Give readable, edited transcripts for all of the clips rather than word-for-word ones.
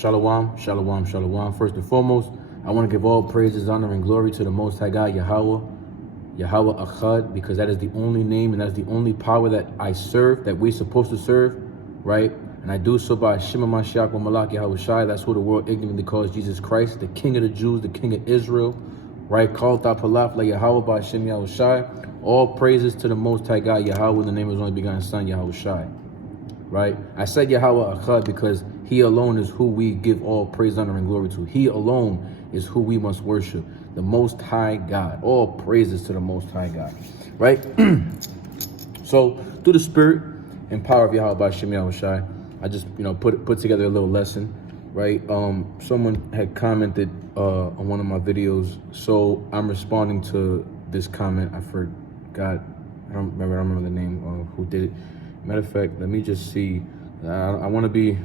Shalom, shalom, shalom. First and foremost, I want to give all praises, honor, and glory to the Most High God, Yahweh Echad, because that is the only name and that's the only power that I serve, that we're supposed to serve, right? And I do so by Shema Mashiach wa Malak Yahweh Shai. That's who the world ignorantly calls Jesus Christ, the King of the Jews, the King of Israel, right? Called Palaf la Yahweh by Shem Yahweh Shai. All praises to the Most High God, Yahweh, in the name of His only begotten Son, Yahweh Shai, right? I said Yahweh Echad because He alone is who we give all praise, honor, and glory to. He alone is who we must worship, the Most High God. All praises to the Most High God, right? So through the spirit and power of Yahweh by Shem Yahweh Shai, I just put together a little lesson, right? Someone had commented on one of my videos, so I'm responding to this comment. I forgot, I don't remember the name who did it. Matter of fact, let me just see. I want to be.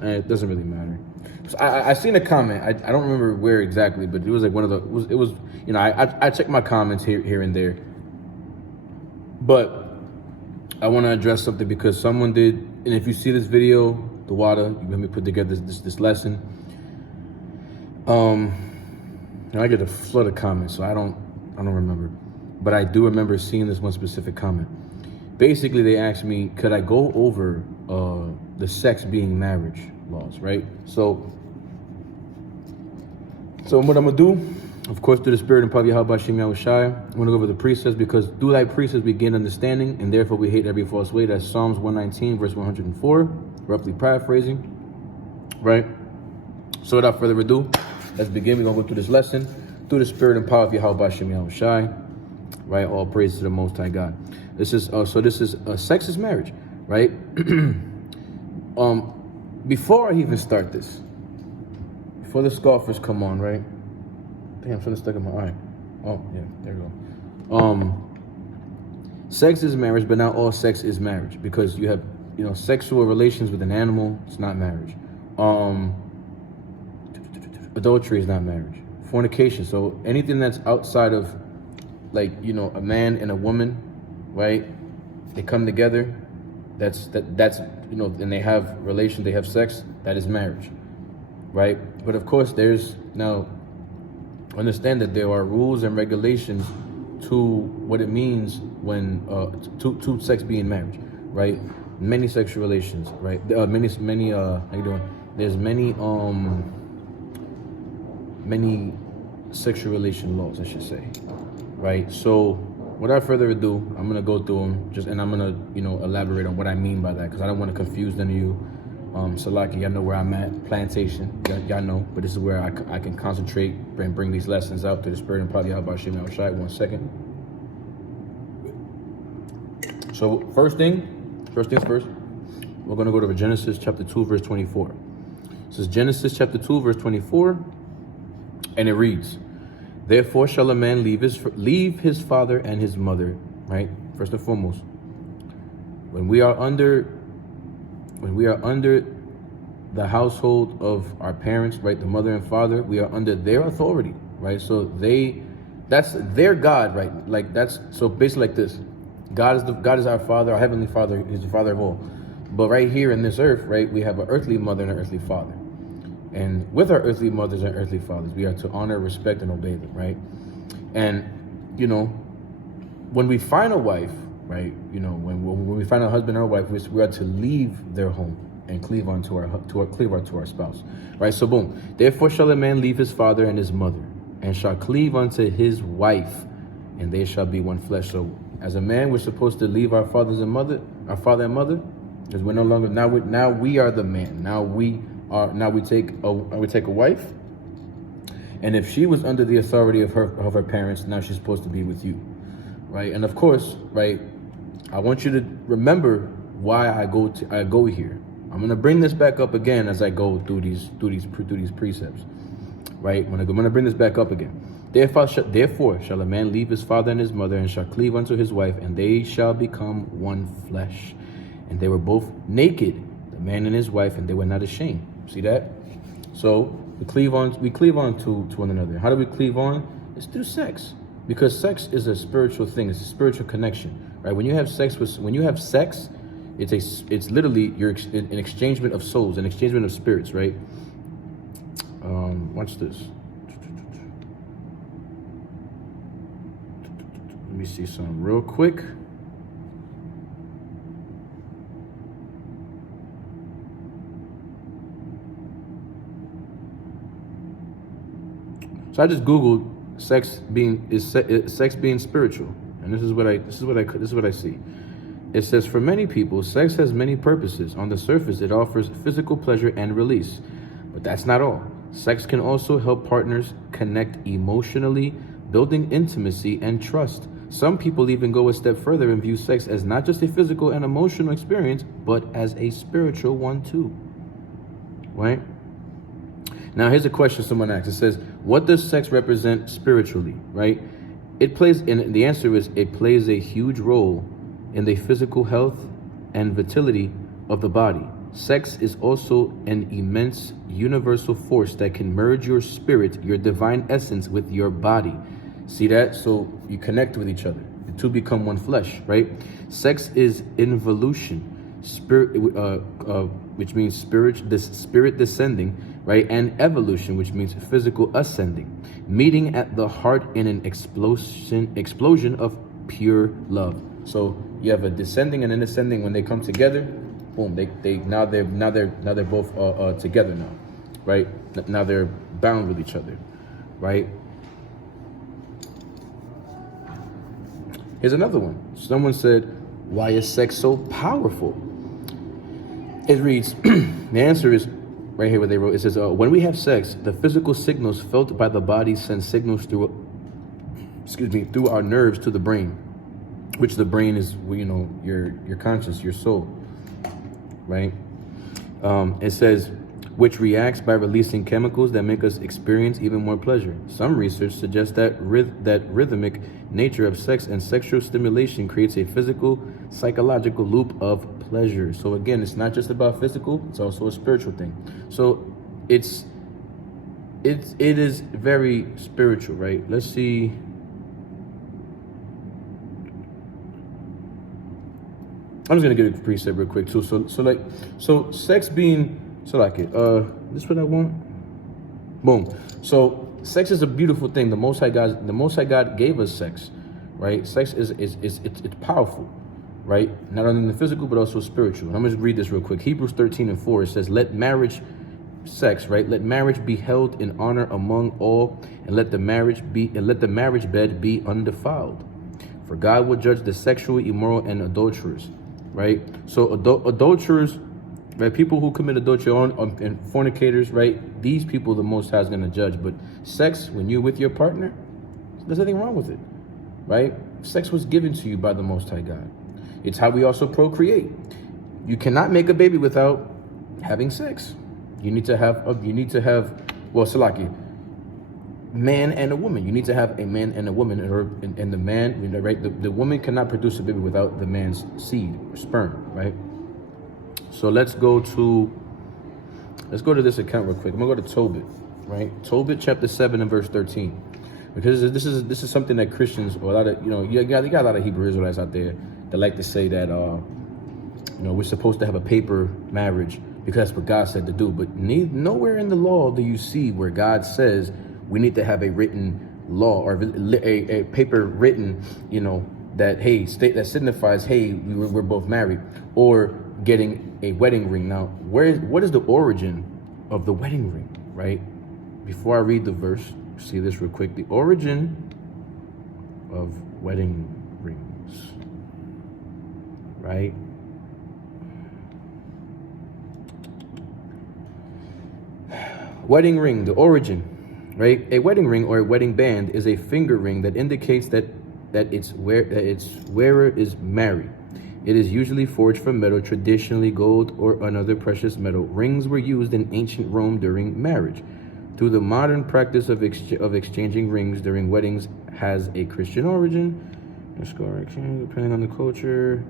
It doesn't really matter. So I seen a comment. I don't remember where exactly, but it was like one of the. It was I check my comments here and there, but I want to address something because someone did. And if you see this video, the water, you let me put together this lesson. And I get a flood of comments, so I don't remember, but I do remember seeing this one specific comment. Basically, they asked me, could I go over the sex being marriage laws, right? So what I'm gonna do, of course, through the spirit and power of Yahweh Shem Yahweh Shai, I'm gonna go over the precepts, because through thy precepts we gain understanding, and therefore we hate every false way. That's Psalms 119, verse 104, roughly paraphrasing, right? So without further ado, let's begin. We're gonna go through this lesson through the spirit and power of Yahweh Shem Yahweh Shai, right? All praise to the Most High God. This is sex is marriage, right? Before I even start this, before the scoffers come on, right? Damn, something stuck in my eye. Oh yeah, there you go. Sex is marriage, but not all sex is marriage, because you have sexual relations with an animal. It's not marriage. Adultery is not marriage. Fornication. So anything that's outside of, like, a man and a woman, right? They come together. That's and they have relations. They have sex. That is marriage, right? But of course, understand that there are rules and regulations to what it means when to sex being marriage, right? Many sexual relations, right? Many how you doing? There's many sexual relation laws, I should say, right? So without further ado, I'm gonna go through them and I'm gonna elaborate on what I mean by that, because I don't want to confuse none of you. Salaki, y'all know where I'm at, plantation, y'all know, but this is where I can concentrate and bring these lessons out to the spirit and power of Yahweh Shem Yahweh Shai. 1 second. So first things first, we're going to go to Genesis chapter 2, verse 24. It says Genesis chapter 2, verse 24, and it reads, therefore shall a man leave his father and his mother, right? First and foremost, when we are under the household of our parents, right, the mother and father, we are under their authority, right? So that's their God, right? Like so basically like this. God is our Father, our Heavenly Father is the Father of all. But right here in this earth, right, we have an earthly mother and an earthly father. And with our earthly mothers and earthly fathers, we are to honor, respect, and obey them, right? And when we find a wife, right, when we find a husband or a wife, we are to leave their home and cleave unto our spouse, right? So boom, therefore shall a man leave his father and his mother, and shall cleave unto his wife, and they shall be one flesh. So as a man, we're supposed to leave our father and mother, because we're no longer now we are the man. Now we take a wife, and if she was under the authority of her parents, now she's supposed to be with you, right? And of course, right, I want you to remember why I go here. I'm gonna bring this back up again as I go through these precepts, right? I'm gonna bring this back up again. Therefore shall a man leave his father and his mother, and shall cleave unto his wife, and they shall become one flesh. And they were both naked, the man and his wife, and they were not ashamed. See that? So we cleave on to one another. How do we cleave on? It's through sex, because sex is a spiritual thing. It's a spiritual connection, right? When you have sex, It's literally an exchangement of souls, an exchangement of spirits, right? Watch this. Let me see something real quick. So I just Googled sex being spiritual, and this is what I see. It says, for many people, sex has many purposes. On the surface, it offers physical pleasure and release, but that's not all. Sex can also help partners connect emotionally, building intimacy and trust. Some people even go a step further and view sex as not just a physical and emotional experience, but as a spiritual one too. Right? Now, here's a question someone asked. It says, what does sex represent spiritually? Right? And the answer is, it plays a huge role in the physical health and vitality of the body. Sex is also an immense universal force that can merge your spirit, your divine essence, with your body. See that? So you connect with each other. The two become one flesh, right? Sex is involution, which means spirit descending, right? And evolution, which means physical ascending, meeting at the heart in an explosion of pure love. So you have a descending and an ascending. When they come together, boom, now they're both together now, right? Now they're bound with each other, right? Here's another one. Someone said, why is sex so powerful? It reads, the answer is right here what they wrote. It says, when we have sex, the physical signals felt by the body send signals through our nerves to the brain, which the brain is, your conscious, your soul, right? It says, which reacts by releasing chemicals that make us experience even more pleasure. Some research suggests that rhythmic nature of sex and sexual stimulation creates a physical, psychological loop of pleasure. So again, it's not just about physical, it's also a spiritual thing. So it is very spiritual, right? Let's see. I'm just gonna get a precept real quick too. So sex being this is what I want. Boom. So sex is a beautiful thing. The Most High God gave us sex, right? Sex it's powerful, right? Not only in the physical but also spiritual. I'm gonna read this real quick. Hebrews 13:4. It says, "Let marriage be held in honor among all, and let the marriage bed be undefiled. For God will judge the sexually immoral and adulterers." Right? So adulterers, right? People who commit adultery and fornicators, right? These people the Most High is going to judge. But sex, when you're with your partner, there's nothing wrong with it, right? Sex was given to you by the Most High God. It's how we also procreate. You cannot make a baby without having sex. You need to have Salaki, man and a woman. You need to have a man and a woman, and the man, right? The woman cannot produce a baby without the man's seed or sperm, right? So let's go to this account real quick. I'm gonna go to Tobit, right? Tobit chapter 7 and verse 13, because this is something that Christians, or a lot of you got a lot of Hebrew Israelites out there that like to say that we're supposed to have a paper marriage because that's what God said to do. But nowhere in the law do you see where God says we need to have a written law or a paper written, that signifies, hey, we're both married, or getting a wedding ring. Now, what is the origin of the wedding ring, right? Before I read the verse, see this real quick. The origin of wedding rings, right? Wedding ring, the origin. Right? A wedding ring or a wedding band is a finger ring that indicates that its wearer is married. It is usually forged from metal, traditionally gold or another precious metal. Rings were used in ancient Rome during marriage. Through the modern practice of exchanging rings during weddings has a Christian origin. Let's go, depending on the culture.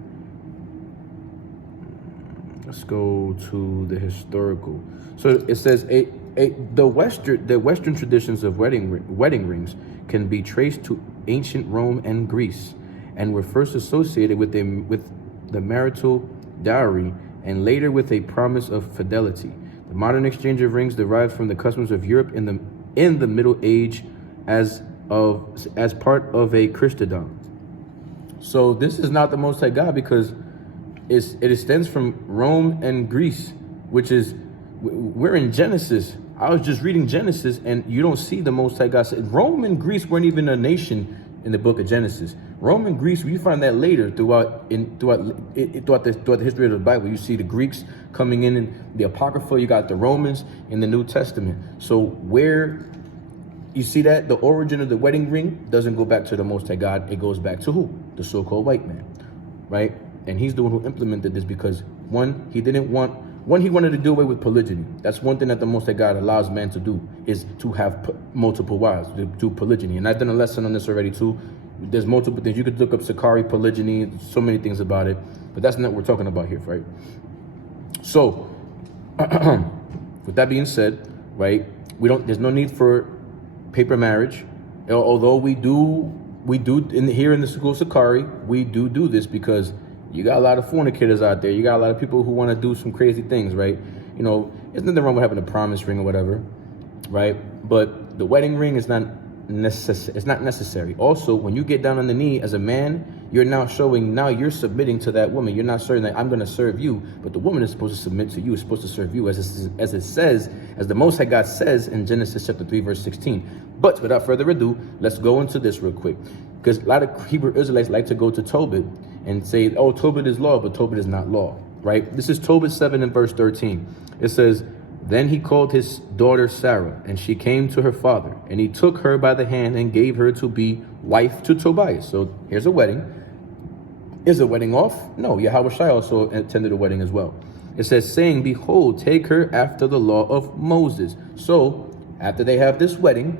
Let's go to the historical. So it says the Western traditions of wedding rings can be traced to ancient Rome and Greece, and were first associated with the marital dowry, and later with a promise of fidelity. The modern exchange of rings derived from the customs of Europe in the Middle Age as part of a Christendom. So this is not the Most High God, because it extends from Rome and Greece, which is, we're in Genesis. I was just reading Genesis, and you don't see the Most High God. Rome and Greece weren't even a nation in the book of Genesis. Rome and Greece, we find that later throughout the history of the Bible. You see the Greeks coming in the Apocrypha. You got the Romans in the New Testament. So where you see that the origin of the wedding ring doesn't go back to the Most High God. It goes back to who? The so-called white man, right? And he's the one who implemented this, because he wanted to do away with polygyny. That's one thing that the Most High God allows man to do, is to have multiple wives, to do polygyny. And I've done a lesson on this already too. There's multiple things. You could look up SICARII, polygyny, so many things about it, but that's not what we're talking about here, right? So, with that being said, right, there's no need for paper marriage. Although we do here in the school of SICARII, we do this, because you got a lot of fornicators out there. You got a lot of people who want to do some crazy things, right? You know, there's nothing wrong with having a promise ring or whatever, right? But the wedding ring is not necessary. It's not necessary. Also, when you get down on the knee as a man, you're now showing, now you're submitting to that woman. You're not saying that I'm going to serve you, but the woman is supposed to submit to you. It's supposed to serve you, as the Most High God says in Genesis chapter 3, verse 16. But without further ado, let's go into this real quick, because a lot of Hebrew Israelites like to go to Tobit and say, oh, Tobit is law, but Tobit is not law, right? This is Tobit 7 and verse 13. It says, then he called his daughter Sarah, and she came to her father, and he took her by the hand and gave her to be wife to Tobias. So here's a wedding. Is the wedding off? No, Yahweh Shai also attended a wedding as well. It says, saying, behold, take her after the law of Moses. So after they have this wedding,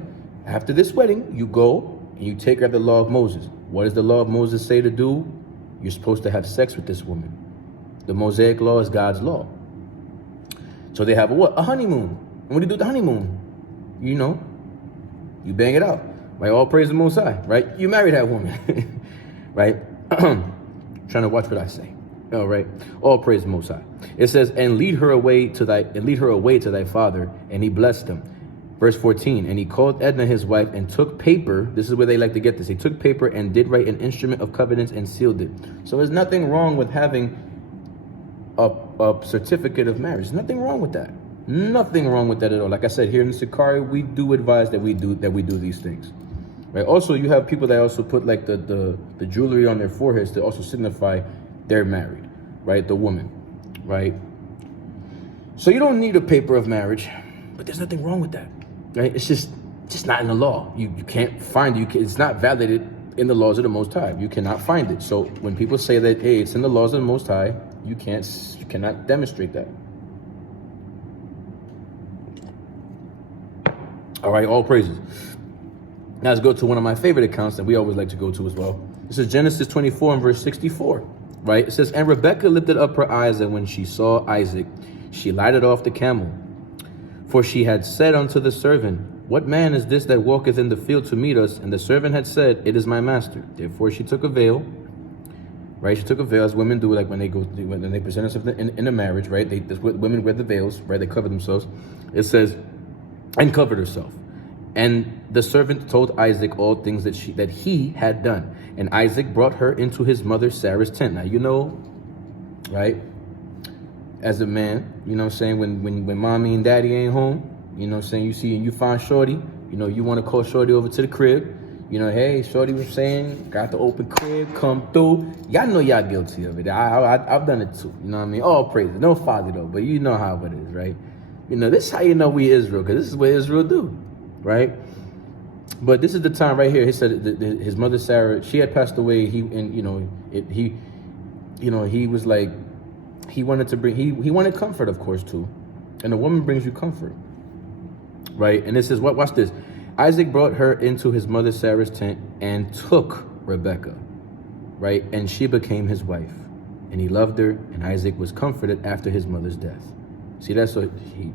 you go and you take her after the law of Moses. What does the law of Moses say to do? You're supposed to have sex with this woman. The Mosaic law is God's law. So they have a honeymoon. And what do you do with the honeymoon? You know, you bang it out. Right? All praise the Most High. Right? You marry that woman. Right? Trying to watch what I say. All right. All praise the Most High. It says, and lead her away to thy father, and he blessed him. Verse 14, and he called Edna his wife, and took paper. This is where they like to get this. He took paper and did write an instrument of covenants and sealed it. So there's nothing wrong with having a certificate of marriage. There's nothing wrong with that. Nothing wrong with that at all. Like I said, here in SICARII, we do advise that we do these things. Right? Also, you have people that also put like the jewelry on their foreheads to also signify they're married, right? The woman, right? So you don't need a paper of marriage, but there's nothing wrong with that. Right? It's just not in the law. You can't find it. It's not validated in the laws of the Most High. You cannot find it. So when people say that, hey, it's in the laws of the Most High, you cannot demonstrate that. All right, all praises. Now let's go to one of my favorite accounts that we always like to go to as well. This is Genesis 24 and verse 64. Right? It says, and Rebekah lifted up her eyes, and when she saw Isaac, she lighted off the camel. For she had said unto the servant, what man is this that walketh in the field to meet us? And the servant had said, it is my master. Therefore she took a veil. Right? She took a veil, as women do, like when they present themselves in a marriage, right? Women wear the veils, right? They cover themselves. It says, and covered herself. And the servant told Isaac all things that he had done. And Isaac brought her into his mother Sarah's tent. Now, you know, right? As a man, you know what I'm saying? When mommy and daddy ain't home, you know what I'm saying? You find shorty, you know, you want to call shorty over to the crib. You know, hey, shorty was saying, got the open crib, come through. Y'all know y'all guilty of it. I've done it too. You know what I mean? All praise. No father though, but you know how it is, right? You know, this is how you know we Israel, because this is what Israel do, right? But this is the time right here. He said his mother Sarah, she had passed away. He was like, he wanted comfort, of course, too. And a woman brings you comfort, right? And it says, watch this. Isaac brought her into his mother Sarah's tent and took Rebekah, right? And she became his wife. And he loved her, and Isaac was comforted after his mother's death. See that? So she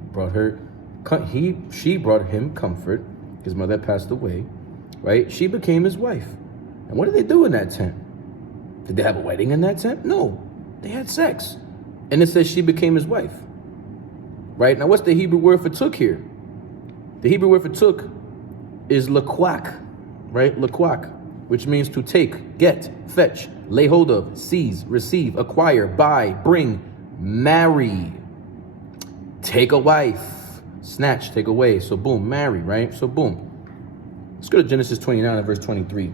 brought him comfort. His mother passed away, right? She became his wife. And what did they do in that tent? Did they have a wedding in that tent? No, they had sex. And it says she became his wife. Right? Now, what's the Hebrew word for took here? The Hebrew word for took is laquak, right? Laquak, which means to take, get, fetch, lay hold of, seize, receive, acquire, buy, bring, marry, take a wife, snatch, take away. So boom, marry, right? So boom. Let's go to Genesis 29 and verse 23.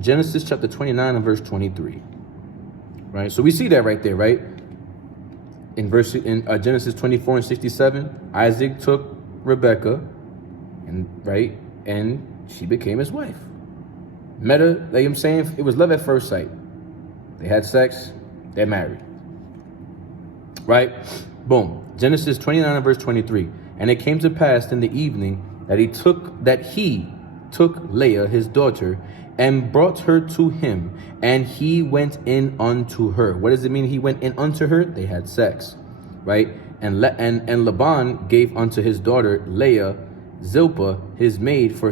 Genesis chapter 29 and verse 23. Right? So we see that right there, right? In Genesis 24 and 67, Isaac took Rebekah, and she became his wife. Met her, like I'm saying, it was love at first sight. They had sex, they're married. Right? Boom. Genesis 29 and verse 23. And it came to pass in the evening that he took Leah, his daughter, and brought her to him, and he went in unto her. What does it mean he went in unto her? They had sex, right? And Laban gave unto his daughter Leah Zilpah, his maid, for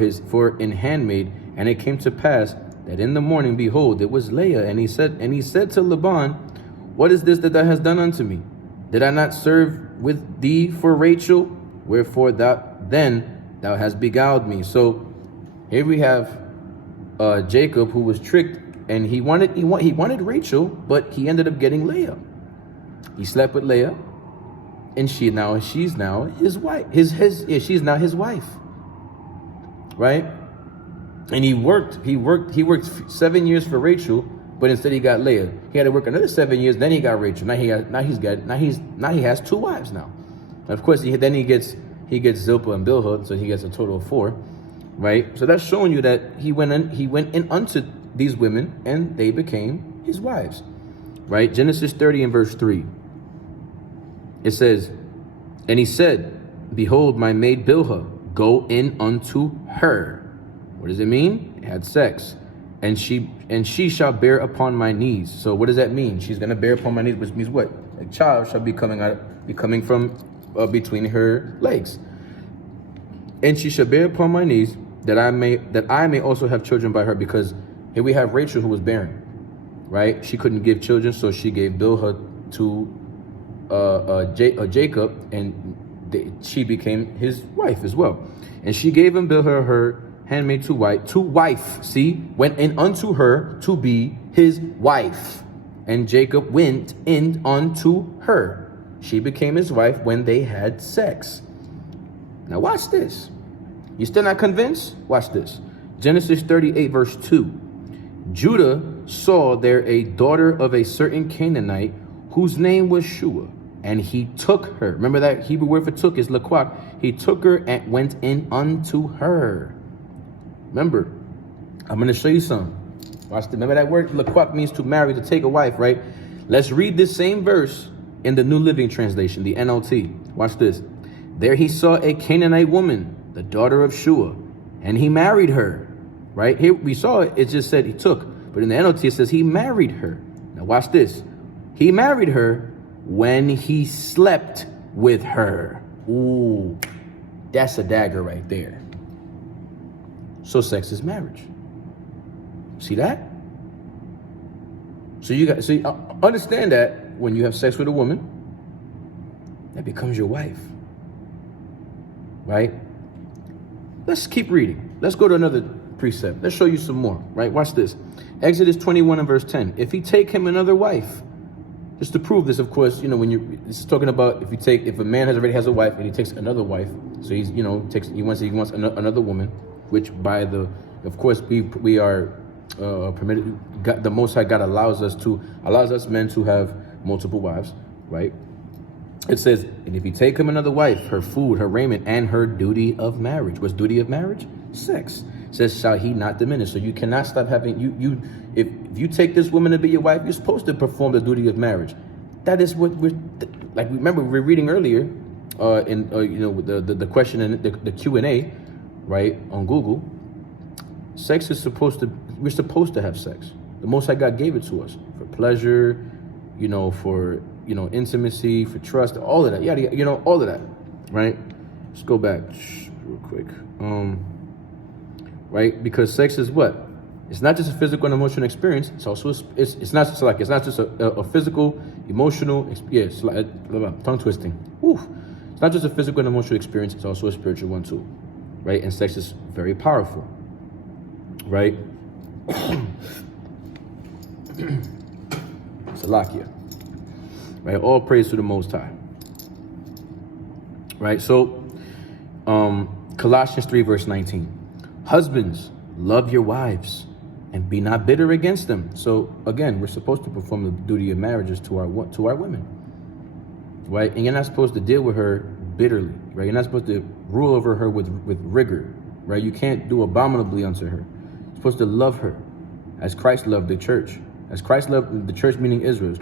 in handmaid. And it came to pass that in the morning, behold, it was Leah. And he said to Laban, what is this that thou hast done unto me? Did I not serve with thee for Rachel? Wherefore thou hast beguiled me. So here we have Jacob, who was tricked, and he wanted Rachel, but he ended up getting Leah. He slept with Leah, and she's now his wife. She's now his wife, right? And he worked 7 years for Rachel, but instead he got Leah. He had to work another 7 years, then he got Rachel. Now he has two wives now. And of course, he gets Zilpah and Bilhah, so he gets a total of 4. Right? So that's showing you that he went in unto these women, and they became his wives. Right? Genesis 30 and verse 3. It says, and he said, behold, my maid Bilhah, go in unto her. What does it mean? It had sex. And she shall bear upon my knees. So what does that mean? She's gonna bear upon my knees, which means what? A child shall be coming from between her legs. And she shall bear upon my knees, that I may also have children by her. Because here we have Rachel, who was barren, right? She couldn't give children, so she gave Bilhah to Jacob, and she became his wife as well. And she gave him Bilhah, her handmaid, to wife. See, went in unto her to be his wife. And Jacob went in unto her. She became his wife when they had sex. Now watch this. You still not convinced? Watch this. Genesis 38 verse 2. Judah saw there a daughter of a certain Canaanite whose name was Shua, and he took her. Remember that Hebrew word for took is laquak. He took her and went in unto her. Remember, I'm going to show you something. Watch this. Remember that word laquak means to marry, to take a wife, right? Let's read this same verse in the New Living Translation, the NLT. Watch this. There he saw a Canaanite woman, the daughter of Shua, and he married her. Right? Here we saw it just said he took, but in the NLT it says he married her. Now watch this. He married her when he slept with her. Ooh, that's a dagger right there. So sex is marriage. See that? So you understand that when you have sex with a woman, that becomes your wife. Right? Let's keep reading. Let's go to another precept. Let's show you some more. Right? Watch this. Exodus 21 and verse 10. If he take him another wife, just to prove this, of course, this is talking about if a man already has a wife and he takes another wife, so he wants another woman, which of course we are permitted. God, the Most High God allows us men to have multiple wives, right? It says, and if you take him another wife, her food, her raiment, and her duty of marriage. What's duty of marriage? Sex. It says, shall he not diminish? So you cannot stop having if you take this woman to be your wife, you're supposed to perform the duty of marriage. That is what remember we were reading earlier the question and the Q&A, right, on Google. Sex is we're supposed to have sex. The Most High God gave it to us for pleasure, for intimacy, for trust, all of that. All of that, right? Let's go back real quick. Right? Because sex is what? It's not just a physical and emotional experience. It's also it's not just like it's not just a physical, emotional. It's like tongue twisting. Oof. It's not just a physical and emotional experience. It's also a spiritual one too, right? And sex is very powerful, right? Salakia, right? All praise to the Most High, right? So, Colossians 3 verse 19, husbands, love your wives and be not bitter against them. So again, we're supposed to perform the duty of marriages to our women, right? And you're not supposed to deal with her bitterly, right? You're not supposed to rule over her with rigor, right? You can't do abominably unto her. You're supposed to love her as Christ loved the church. As Christ loved the church, meaning Israel. As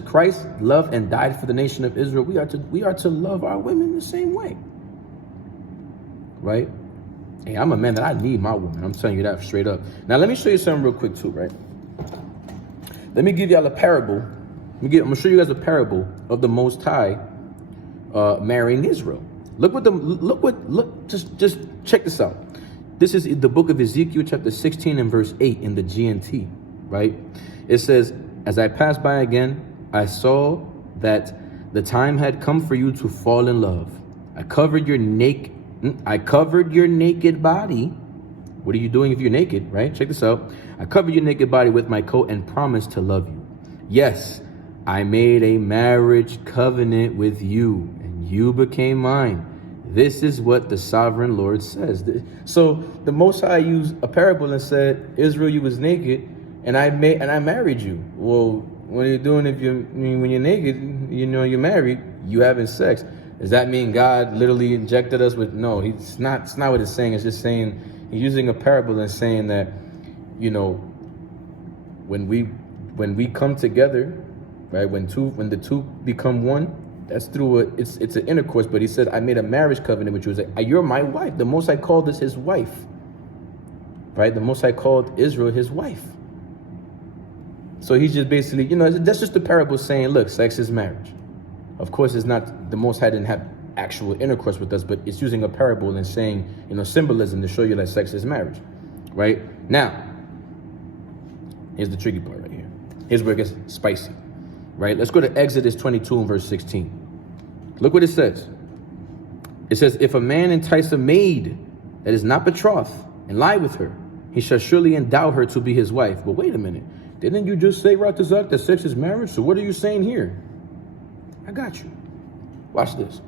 Christ loved and died for the nation of Israel, we are to love our women the same way, right? Hey, I'm a man that I need my woman. I'm telling you that straight up. Now, let me show you something real quick too, right? Let me give y'all a parable. I'm gonna show you guys a parable of the Most High marrying Israel. Just check this out. This is the book of Ezekiel, chapter 16 and verse 8 in the GNT, right? It says, as I passed by again, I saw that the time had come for you to fall in love. I covered your naked body. What are you doing if you're naked, right? Check this out. I covered your naked body with my coat and promised to love you. Yes, I made a marriage covenant with you, and you became mine. This is what the sovereign Lord says. So the Most High used a parable and said, Israel, you was naked, and I married you. Well, what are you doing when you're naked? You know you're married. You having sex. Does that mean God literally injected us with? No, it's not. It's not what it's saying. It's just saying he's using a parable and saying that, you know, when we come together, right? When the two become one. That's through it's an intercourse, but he said, I made a marriage covenant, which was you're my wife. The Most High called us his wife, right? The Most High called Israel his wife. So he's just basically, you know, that's just the parable saying, look, sex is marriage. Of course, it's not, the Most High didn't have actual intercourse with us, but it's using a parable and saying, you know, symbolism to show you that sex is marriage, right? Now, here's the tricky part right here. Here's where it gets spicy. Right? Let's go to Exodus 22 and verse 16. Look what it says. It says, if a man entice a maid that is not betrothed and lie with her, he shall surely endow her to be his wife. But wait a minute. Didn't you just say, Ratazach, that sex is marriage? So what are you saying here? I got you. Watch this.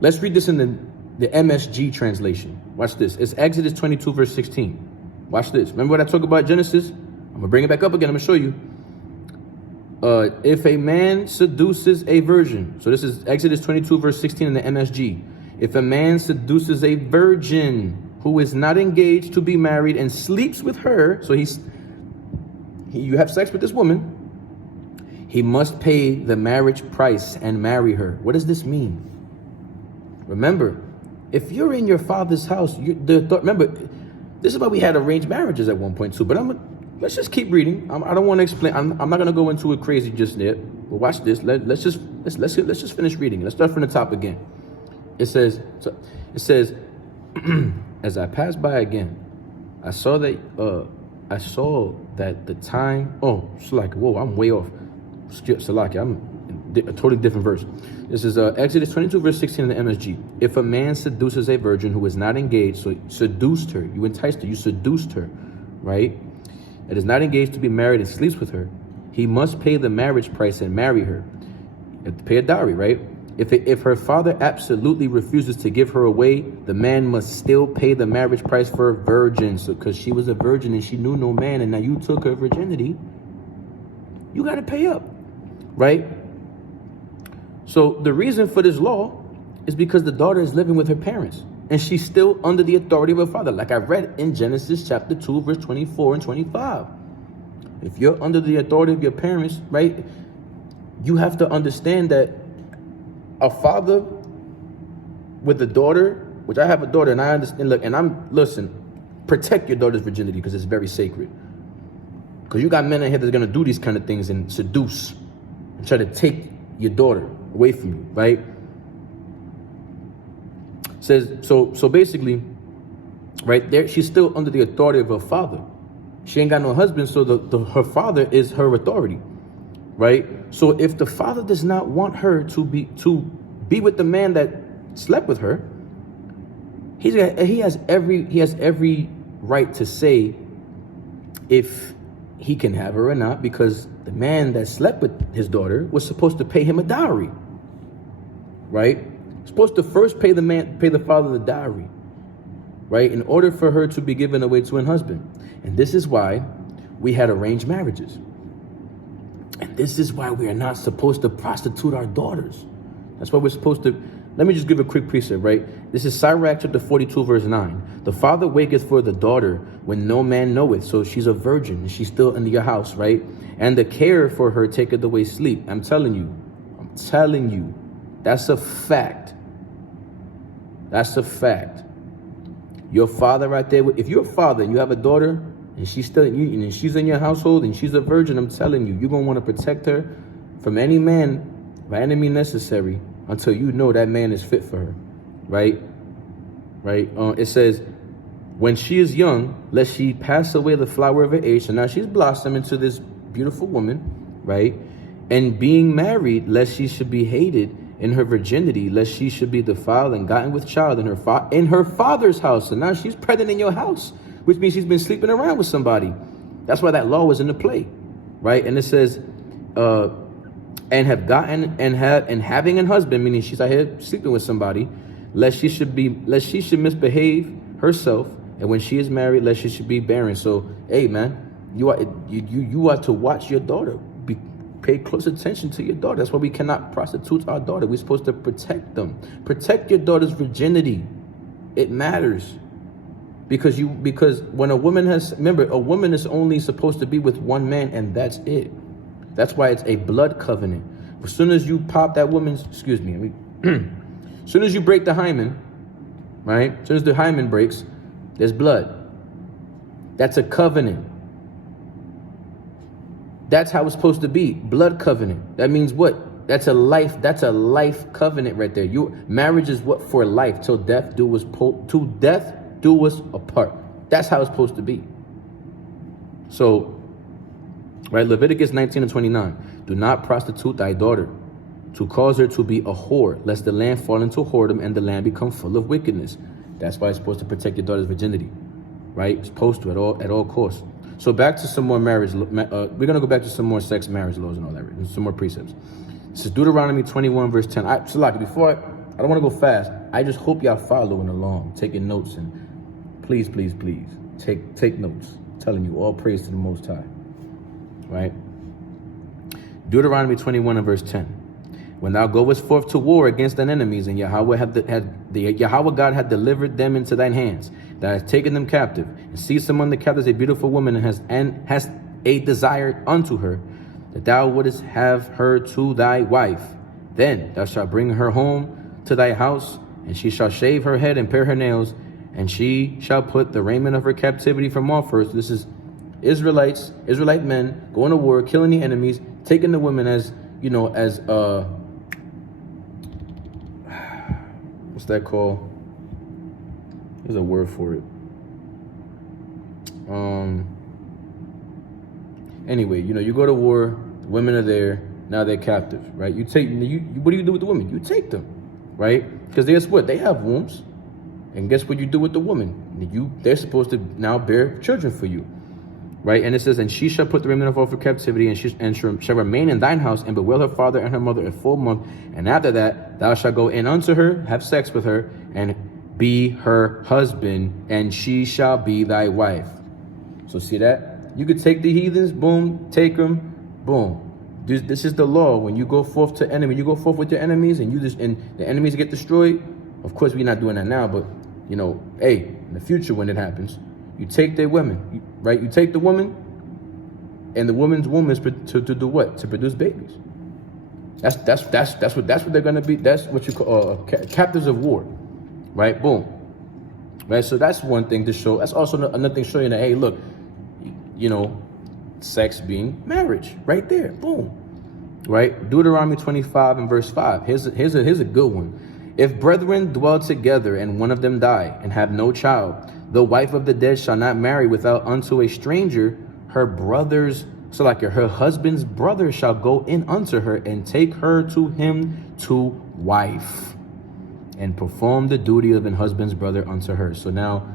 Let's read this in the MSG translation. Watch this. It's Exodus 22 verse 16. Watch this. Remember what I talked about Genesis? I'm going to bring it back up again. I'm going to show you. If a man seduces a virgin, so this is Exodus 22 verse 16 in the MSG. If a man seduces a virgin who is not engaged to be married and sleeps with her, so you have sex with this woman, he must pay the marriage price and marry her. What does this mean? Remember, if you're in your father's house, remember, this is why we had arranged marriages at one point too, but let's just keep reading. I don't want to explain. I'm not going to go into it crazy just yet. But watch this. Let's just finish reading. Let's start from the top again. It says, as I passed by again, I saw that the time. Oh, Salaki. Whoa, I'm way off. Salaki. I'm a totally different verse. This is Exodus 22 verse 16 in the MSG. If a man seduces a virgin who is not engaged, so you seduced her, you enticed her, you seduced her, right? That is not engaged to be married and sleeps with her, he must pay the marriage price and marry her. You have to pay a dowry, right? If her father absolutely refuses to give her away, the man must still pay the marriage price for a virgin. So, because she was a virgin and she knew no man, and now you took her virginity, you got to pay up, right? So the reason for this law is because the daughter is living with her parents, and she's still under the authority of her father. Like I read in Genesis chapter 2, verse 24 and 25. If you're under the authority of your parents, right, you have to understand that a father with a daughter, which I have a daughter, and I understand, listen, protect your daughter's virginity because it's very sacred. Because you got men in here that's going to do these kind of things and seduce and try to take your daughter away from you, right? Says so basically, right there, she's still under the authority of her father, She ain't got no husband, so her father is her authority, right? So if the father does not want her to be with the man that slept with her, he has every right to say if he can have her or not, because the man that slept with his daughter was supposed to pay him a dowry, right? Supposed to first pay the father the dowry, right, in order for her to be given away to an husband. And this is why we had arranged marriages. And this is why we are not supposed to prostitute our daughters. That's why we're supposed to. Let me just give a quick precept, right? This is Sirach chapter 42, verse 9. The father waketh for the daughter when no man knoweth. So she's a virgin and she's still in your house, right? And the care for her taketh away sleep. I'm telling you, that's a fact. That's a fact. Your father right there, if you're a father and you have a daughter and she's still and she's in your household and she's a virgin, I'm telling you, you're going to want to protect her from any man by any means necessary until you know that man is fit for her, right? Right? It says, when she is young, lest she pass away the flower of her age. So now she's blossomed into this beautiful woman, right? And being married, lest she should be hated in her virginity, lest she should be defiled and gotten with child in her father's house. So now she's pregnant in your house, which means she's been sleeping around with somebody. That's why that law was into play, right? And it says, and have gotten and having an husband, meaning she's out here sleeping with somebody, lest she should misbehave herself, and when she is married, lest she should be barren. So, hey man, you are to watch your daughter. Pay close attention to your daughter. That's why we cannot prostitute our daughter. We're supposed to protect them. Protect your daughter's virginity. It matters. Because when a woman a woman is only supposed to be with one man, and that's it. That's why it's a blood covenant. As soon as you pop that woman's, as soon as you break the hymen, right? As soon as the hymen breaks, there's blood. That's a covenant. That's how it's supposed to be. Blood covenant. That means what? That's a life covenant right there. Marriage is what? For life. Till death do us apart. That's how it's supposed to be. So, right, Leviticus 19:29. Do not prostitute thy daughter, to cause her to be a whore, lest the land fall into whoredom and the land become full of wickedness. That's why it's supposed to protect your daughter's virginity, right? It's supposed to at all costs. So back to some more marriage. We're going to go back to some more sex marriage laws and all that, and some more precepts. This is Deuteronomy 21, verse 10. Salaki, before I don't want to go fast. I just hope y'all following along, taking notes, and please, take notes. I'm telling you, all praise to the Most High. Right? Deuteronomy 21 and verse 10. When thou goest forth to war against thine enemies, and Yahweh God hath delivered them into thine hands, thou hast taken them captive, and seest among the captives a beautiful woman, and hast a desire unto her, that thou wouldest have her to thy wife. Then thou shalt bring her home to thy house, and she shall shave her head and pare her nails, and she shall put the raiment of her captivity from off her. So this is Israelite men going to war, killing the enemies, taking the women as what's that called? There's a word for it. Anyway, you go to war, the women are there, now they're captive, right? What do you do with the women? You take them, right? Because guess what? They have wombs. And guess what you do with the woman? They're supposed to now bear children for you, right? And it says, and she shall put the raiment of her captivity, and shall remain in thine house, and bewail her father and her mother a full month. And after that, thou shalt go in unto her, have sex with her, and be her husband, and she shall be thy wife. So see that? You could take the heathens, boom, take them, boom. This is the law. When you go forth to enemy, you go forth with your enemies, and the enemies get destroyed. Of course, we're not doing that now, but hey, in the future when it happens, you take their women, right? You take the woman, and the woman's womb is to do what? To produce babies. That's what they're gonna be. That's what you call captives of war, right? Boom, right? So that's one thing to show. That's also another thing showing that, hey, look, sex being marriage, right there, boom, right? Deuteronomy 25 and verse 5. Here's a good one. If brethren dwell together and one of them die and have no child, The wife of the dead shall not marry without unto a stranger her brothers. So like her husband's brother shall go in unto her and take her to him to wife and perform the duty of an husband's brother unto her. So now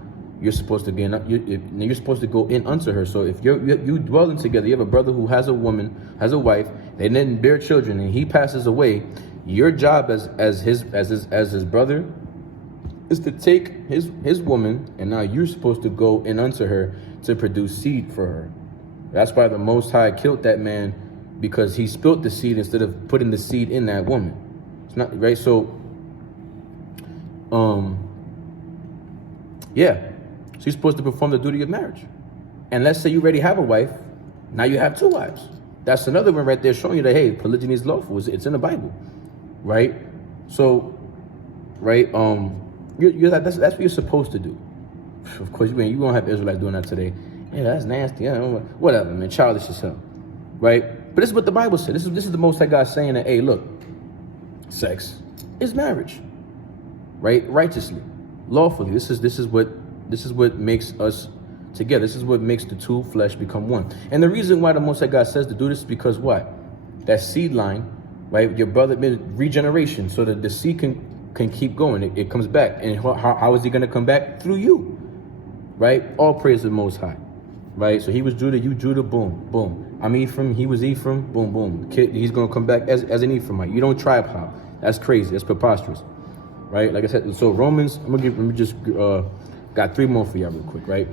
you're supposed to you're supposed to go in unto her. So if you dwelling together, you have a brother who has a woman, has a wife, they didn't bear children, and he passes away. Your job as his brother is to take his woman, and now you're supposed to go in unto her to produce seed for her. That's why the Most High killed that man, because he spilt the seed instead of putting the seed in that woman. It's not right. So, yeah. So you're supposed to perform the duty of marriage. And let's say you already have a wife, now you have two wives. That's another one right there showing you that, hey, polygyny is lawful. It's in the Bible, right? So, right, that's what you're supposed to do. Of course, you won't have Israelites doing that today. Yeah, that's nasty. Whatever, man, childish as hell, right? But this is what the Bible said. This is the Most High God saying that, hey, look, sex is marriage, right? Righteously, lawfully. This is what makes us together. This is what makes the two flesh become one. And the reason why the Most High God says to do this is because what? That seed line, right? Your brother made regeneration, so that the seed can keep going. It comes back. And how is he going to come back? Through you, right? All praise to the Most High, right? So he was Judah, you Judah, boom, boom. I'm Ephraim, he was Ephraim, boom, boom. He's going to come back as an Ephraimite. You don't tribe hop. That's crazy. That's preposterous, right? Like I said, so Romans, let me just got three more for y'all real quick, right?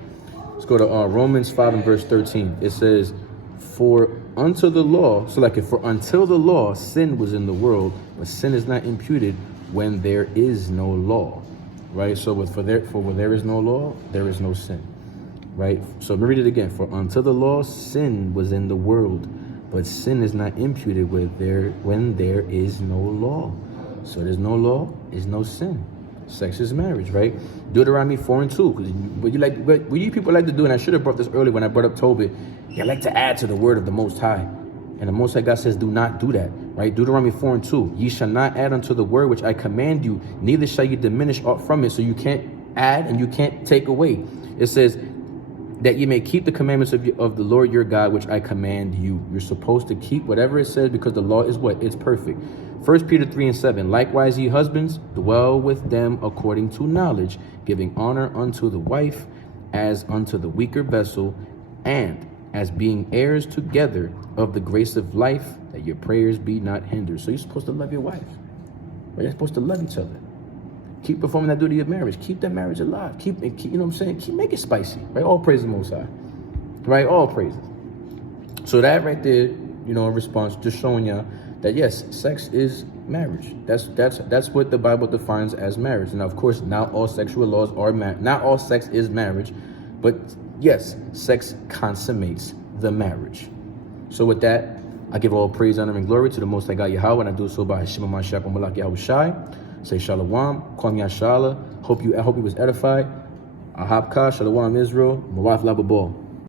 Let's go to Romans 5 and verse 13. It says, for unto the law, for until the law, sin was in the world, but sin is not imputed when there is no law, right? So for where there is no law, there is no sin, right? So let me read it again. For until the law, sin was in the world, but sin is not imputed when there is no law. So there's no law, is no sin. Sex is marriage, right? Deuteronomy 4 and 2. What you people like to do, and I should have brought this earlier when I brought up Tobit, you like to add to the word of the Most High. And the Most High God says, do not do that, right? Deuteronomy 4 and 2. Ye shall not add unto the word which I command you, neither shall you diminish aught from it. So you can't add and you can't take away. It says that you may keep the commandments of the Lord your God, which I command you. You're supposed to keep whatever it says, because the law is what? It's perfect. 1 Peter 3 and 7, likewise ye husbands, dwell with them according to knowledge, giving honor unto the wife as unto the weaker vessel, and as being heirs together of the grace of life, that your prayers be not hindered. So you're supposed to love your wife, right? You're supposed to love each other. Keep performing that duty of marriage. Keep that marriage alive. Keep you know what I'm saying? Keep make it spicy, right? All praise the Most High, right? All praises. So that right there, in response, just showing y'all that yes, sex is marriage. That's what the Bible defines as marriage. And of course, not all sexual laws are not all sex is marriage, but yes, sex consummates the marriage. So with that, I give all praise, honor, and glory to the Most High God Yahweh, and I do so by Hashem Mashiach Malak Yahushai. Say Shalom, Kwam Yashala. Hope you was edified. Ahab Ka, Shalom Israel, Mawaf Lababal.